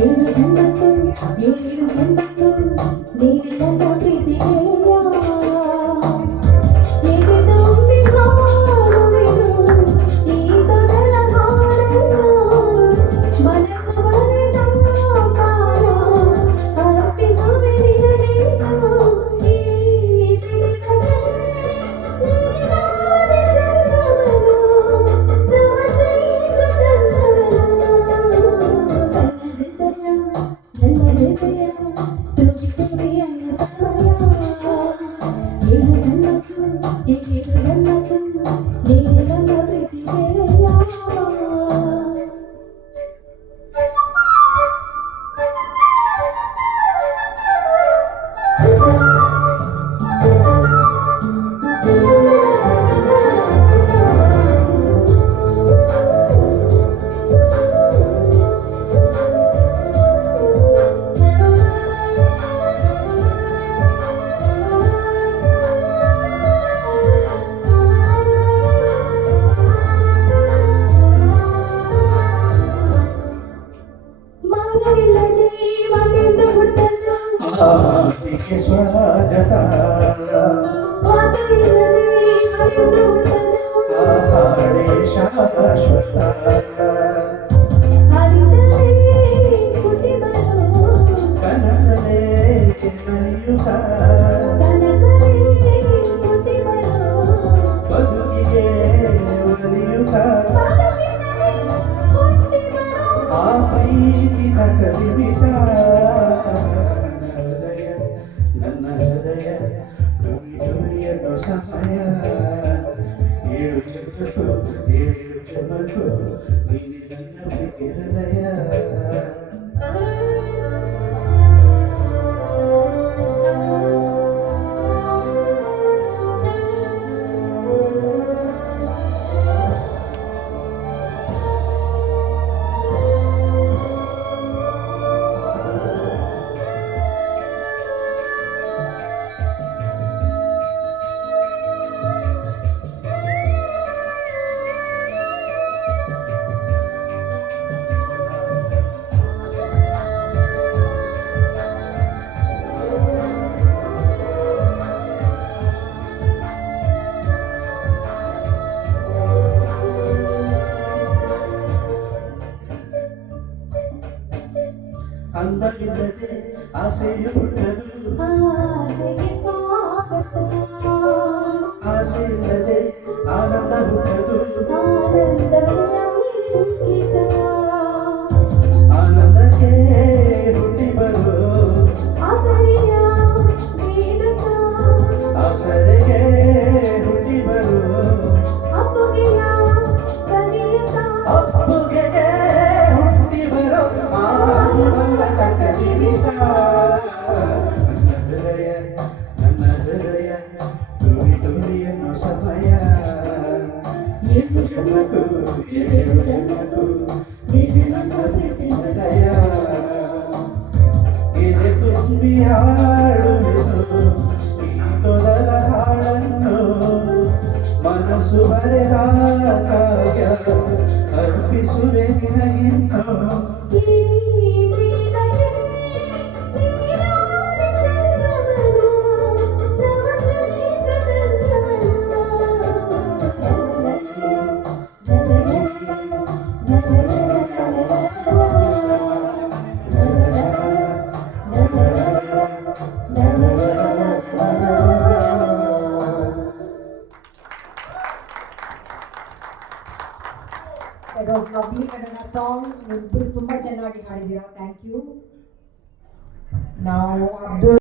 ಏಳು ಜನ್ಮಕ್ಕೂ ಏಳು ಜನ್ಮಕ್ಕೂ ನೀನೆ ನನ್ನ ಪ್ರೀತಿ ಗೆಳೆಯ ಎದೆದು ಹಾಡುವೆನು ಈ ತೊದಲ ಹಾಡನ್ನು ಮನಸ್ಸು ಬರೆದ ಕಾಲ ಅರ್ಪಿಸುವೆ ನಿನಗೆಂದು ಈ ಜೀವನದಲ್ಲಿ ನೀನಾದ ಚಂದ್ರವನು ನವ ಚೈತ್ರ ನನ್ನ ಹೃದಯ ತುಗಿ ತುಗಿ ಅನ್ನ ಸಮಯ ಏಳು ಜನ್ಮಕ್ಕೂ ನೀನೆ ನನ್ನ ಪ್ರೀತಿ ಗೆಳೆಯ ಮಾತಿಗೆ ಸ್ವಾಗತ ಹಾಡೆ ಶಾಶ್ವತ ಕನಸಲೇ ನಲಿಯುತ್ತ ಬದುಕಿಗೆ ಒಲಿಯುತ್ತ ಆ ಪ್ರೀತಿ ಕಲಿಬಿತ ನನ್ನ ಹೃದಯ ತುಳಿಯಲು ಸಮಯ ಏಳು ಜನ್ಮಕ್ಕೂ ನೀನೆ ನನ್ನ ಪ್ರೀತಿ ಹೃದಯ ಅಂದವಿಲ್ಲದೆ ಆಸೆಯು ಹುಟ್ಟದು ಆಸೆ ಇಲ್ಲದೆ ಆನಂದ ಹುಟ್ಟದು ಆನಂದಕ್ಕೆ ಹುಟ್ಟಿ ಬರು ಆಸರೆಗೆ ಹುಟ್ಟಿ ಬರು ಅಪ್ಪುಗೆ ಹುಟ್ಟಿ ಬರು ನನ್ನ ಹೃದಯ ತುಳಿ ತುಳಿ ಅನ್ನೋ ಸಮಯ ಏಳು ಜನ್ಮಕ್ಕೂ ಸಾಂಗ್ ಇಬ್ಬರು ತುಂಬ ಚೆನ್ನಾಗಿ ಹಾಡಿದ್ದೀರಾ. Thank you. ನಾವು ಅಬ್ದುಲ್